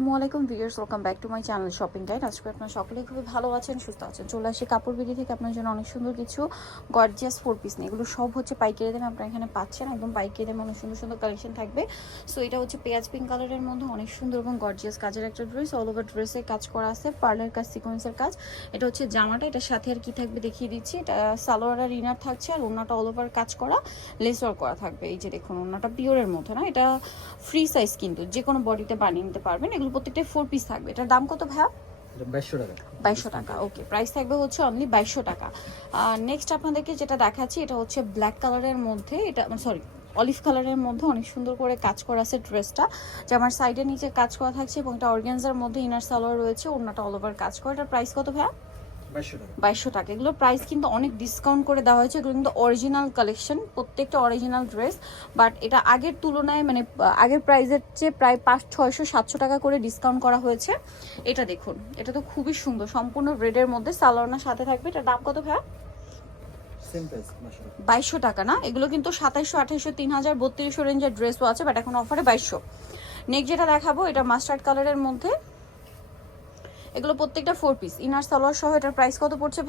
আসসালামাইকুম viewers, welcome back to my channel shopping guide. আজকে আপনারা সকলেই খুবই ভালো আছেন, সুস্থ আছেন। চলে আসি কাপড় বিড়ি থেকে। আপনার জন্য অনেক সুন্দর কিছু গর্জিয়াস ফোর পিস নিয়ে। এগুলো সব হচ্ছে পাইকারি দামে আপনারা এখানে পাচ্ছেন। একদম পাইকারি দামে অনেক সুন্দর সুন্দর কালেকশন থাকবে। সো এটা হচ্ছে পেঁয়াজ পিঙ্ক কালারের মধ্যে। অনেক সুন্দর এবং গর্জিয়াস কাজের একটা ড্রেস অল ওভার ড্রেসে কাজ করা আছে। পার্লার কাজ সিকোয়েন্সের কাজ। এটা হচ্ছে জামাটা। এটার সাথে আর কি থাকবে দেখিয়ে দিচ্ছি। এটা সালোয়ার আর ইনার থাকছে আর ওনাটা অল ওভার কাজ করা। লেস ওয়ার্ক করা থাকবে। এই যে দেখুন ওনাটা পিওরের মধ্যে না। এটা ফ্রি সাইজ কিন্তু। যে কোনো বডিতে বানিয়ে নিতে পারবেন। এগুলো প্রত্যেকটা ফোর পিস থাকবে। এটার দাম কত ভাইয়া? বাইশশো টাকা। ওকে প্রাইস থাকবে হচ্ছে অনলি বাইশশো টাকা। নেক্সট আপনাদেরকে যেটা দেখাচ্ছি এটা হচ্ছে ব্ল্যাক কালারের মধ্যে এটা সরি অলিভ কালারের মধ্যে অনেক সুন্দর করে কাজ করা আছে ড্রেসটা যে আমার সাইডের নিচে কাজ করা থাকছে এবং এটা অর্গ্যানজার মধ্যে ইনার সালোয়ার রয়েছে অন্যটা অল ওভার কাজ করা। এটার প্রাইস কত ভাইয়া? বাইশশো টাকা। এগুলোর প্রাইস কিন্তু অনেক ডিসকাউন্ট করে দেওয়া হয়েছে। এগুলো কিন্তু অরিজিনাল কালেকশন প্রত্যেকটা অরিজিনাল ড্রেস বাট এটা আগের তুলনায় মানে আগের প্রাইসের চেয়ে প্রায় পাঁচ ছয়শো সাতশো টাকা করে ডিসকাউন্ট করা হয়েছে। এটা দেখুন এটা তো খুবই সুন্দর সম্পূর্ণ রেডের মধ্যে সালোয়ারনার সাথে থাকবে। এটার দাম কত ভাইয়া? বাইশশো টাকা। না? এগুলো কিন্তু সাতাইশশো আঠাইশশো তিন হাজার বত্রিশশো রেঞ্জের ড্রেসও আছে বাট এখন অফারে বাইশশো। নেক্সট যেটা দেখাবো এটা মাস্টার্ড কালারের মধ্যে। এগুলো প্রত্যেকটা ফোর পিস ইনার সালোয়ার সহ এটার প্রাইস কত পড়ছে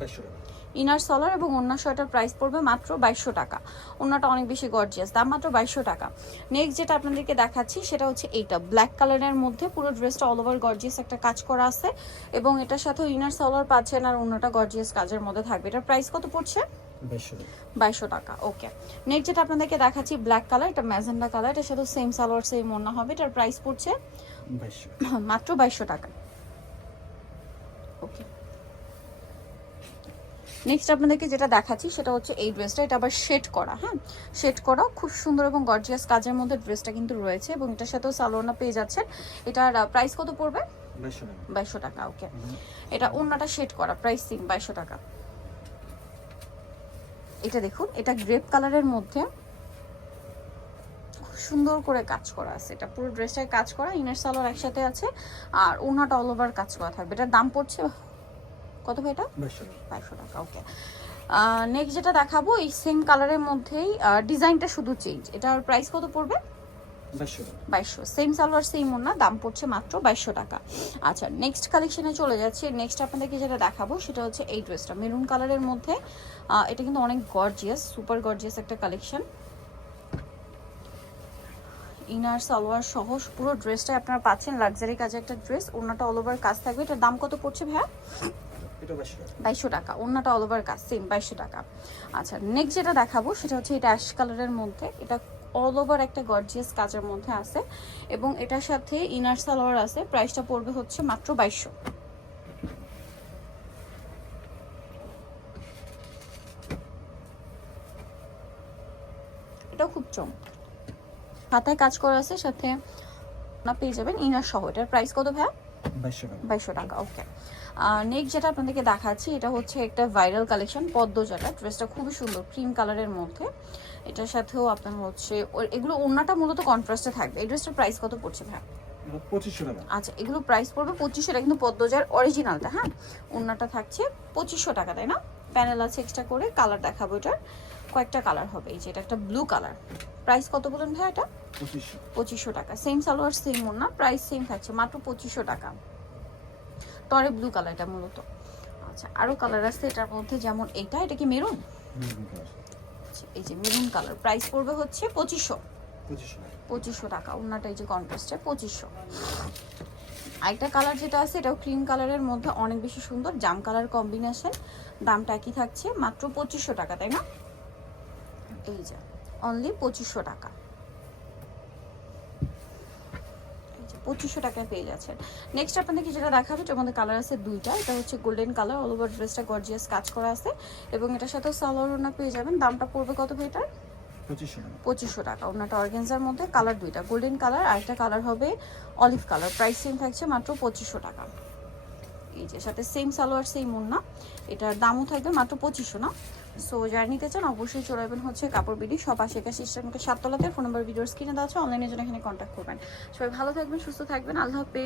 বাইশশো ইনার সলার এবং অন্য শর্টের প্রাইস পড়বে মাত্র বাইশশো টাকা। অন্যটা অনেক বেশি গর্জিয়াস দাম মাত্র বাইশশো টাকা। নেক্সট যেটা আপনাদেরকে দেখাচ্ছি সেটা হচ্ছে এইটা। ব্ল্যাক কালারের মধ্যে পুরো ড্রেসটা অল ওভার গর্জিয়াস একটা কাজ করা আছে এবং এটার সাথে ইনার সলার পাচ্ছেন আর অন্যটা গর্জিয়াস কাজের মধ্যে থাকবে। এটার প্রাইস কত পড়ছে? বাইশশো টাকা। ওকে নেক্সট যেটা আপনাদেরকে দেখাচ্ছি ব্ল্যাক কালার এটা ম্যাজেন্ডা কালার এটার সাথে সেম সালোয়ার সেম অন্য হবে। এটার প্রাইস পড়ছে মাত্র বাইশশো টাকা। নেক্সট আপনাদেরকে যেটা দেখাচ্ছি সেটা হচ্ছে এই ড্রেসটা এটা আবার শেড করা হ্যাঁ? শেড করা খুব সুন্দর এবং গর্জিয়াস কাজের মধ্যে ড্রেসটা কিন্তু রয়েছে এবং এটার সাথেও সালোনা পেয়ে যাচ্ছেন। এটার প্রাইস কত পড়বে? বাইশশো টাকা। ওকে এটা অন্যটা শেড করা প্রাইস বাইশশো টাকা। এটা দেখুন এটা গ্রেপ কালারের মধ্যে সুন্দর করে কাজ করা আছে। এটা পুরো ড্রেসটায় কাজ করা ইনার সালোয়ার একসাথে আছে আর ওনাটা অল ওভার কাজ করা থাকবে। এটার দাম পড়ছে কত ভাই এটা? বাইশশো টাকা। ওকে নেক্সট যেটা দেখাবো এই সেম কালারের মধ্যেই ডিজাইনটা শুধু চেঞ্জ এটার প্রাইস কত পড়বে? বাইশশো সেম সালোয়ার সেম ওনা দাম পড়ছে মাত্র বাইশশো টাকা। আচ্ছা নেক্সট কালেকশনে চলে যাচ্ছে। নেক্সট আপনাদেরকে যেটা দেখাবো সেটা হচ্ছে এই ড্রেসটা মেরুন কালারের মধ্যে এটা কিন্তু অনেক গর্জিয়াস সুপার গর্জিয়াস একটা কালেকশন ইনার সালোয়ার সহ পুরো ড্রেসটা আপনারা পাচ্ছেন লাক্সারি কাজে একটা ড্রেস ওনাটা অল ওভার কাজ থাকবে। এটার দাম কত পড়ছে ভাইয়া? এটা বাইশশো টাকা। অন্যটা অল ওভার কাজ সেম বাইশশো টাকা। আচ্ছা নেক্সট যেটা দেখাবো সেটা হচ্ছে এটা অ্যাশ কালারের মধ্যে। এটা অল ওভার একটা গর্জিয়াস কাজের মধ্যে আছে। এবং এটার সাথে ইনার সালোয়ার আছে। প্রাইসটা পড়বে হচ্ছে মাত্র বাইশশো। এটাও খুব চম হাতায় কাজ করা আছে সাথে না পেয়ে যাবেন ইনার সহ। এটার প্রাইস কত ভাইয়া? বাইশশো টাকা। ওকে নেক্সট যেটা আপনাদেরকে দেখাচ্ছি এটা হচ্ছে একটা ভাইরাল কালেকশন পদ্ম যেটা ড্রেসটা খুবই সুন্দর ক্রিম কালারের মধ্যে। এটার সাথেও আপনার হচ্ছে এগুলো ওড়নাটা মূলত কন্ট্রাস্টে থাকবে। এই ড্রেসটার প্রাইস কত পড়ছে ভাই আচ্ছা এগুলো প্রাইস পড়বে পঁচিশশো টাকা কিন্তু পদ্মজার অরিজিনালটা হ্যাঁ? ওড়নাটা থাকছে পঁচিশশো টাকা তাই না? প্যানেল আছে এক্সট্রা করে কালার দেখাবো এটার। কয়েকটা কালার হবে। এই যে এটা একটা ব্লু কালার প্রাইস কত বলুন ভাই এটা? পঁচিশশো। টাকা। সেম সালোয়ার সেম ওড়না প্রাইস সেম থাকছে। মাত্র পঁচিশশো টাকা। টরে ব্লু কালার এটা মূলত। আচ্ছা আরও কালার আছে এটার মধ্যে যেমন এটা। এটা কি মেরুন আচ্ছা, এই যে মেরুন কালার প্রাইস পড়বে হচ্ছে পঁচিশশো। পঁচিশশো টাকা। পঁচিশশো টাকা। ওনাটা এই যে কন্ট্রাস্টে পঁচিশশো। আরেকটা কালার যেটা আছে এটাও ক্রিম কালারের মধ্যে অনেক বেশি সুন্দর। জাম কালার কম্বিনেশন দামটা একই থাকছে মাত্র পঁচিশশো টাকা তাই না? এই যে অনলি পঁচিশশো টাকা। পঁচিশশো টাকায় পেয়ে যাচ্ছেন। নেক্সট আপনাদেরকে যেটা দেখাবে এটার মধ্যে কালার আছে দুইটা। এটা হচ্ছে গোল্ডেন কালার অল ওভার ড্রেসটা গর্জিয়াস কাজ করা আছে। এবং এটার সাথে সালোয়ার ওনা পেয়ে যাবেন। দামটা পড়বে কত ভাই এটার? পঁচিশশো টাকা। ওনাটা অর্গেনজার মধ্যে কালার দুইটা। গোল্ডেন কালার আর একটা কালার হবে অলিভ কালার প্রাইস সেম থাকছে মাত্র পঁচিশশো টাকা। এই যে সাথে সেম সালোয়ার সেম ওন্না এটার দামও থাকবে মাত্র পঁচিশশো না? সো যারা নিতে চান, অবশ্যই চলে যাবেন হচ্ছে কাপড় বিডি সব আশেকা সিস্টেমকে সাততলাতে। ফোন নম্বর, ভিডিওর স্ক্রিনে দেওয়া আছে। অনলাইনের জন্য এখানে কন্ট্যাক্ট করবেন। সবাই ভালো থাকবেন, সুস্থ থাকবেন। আল্লাহ হাফেজ।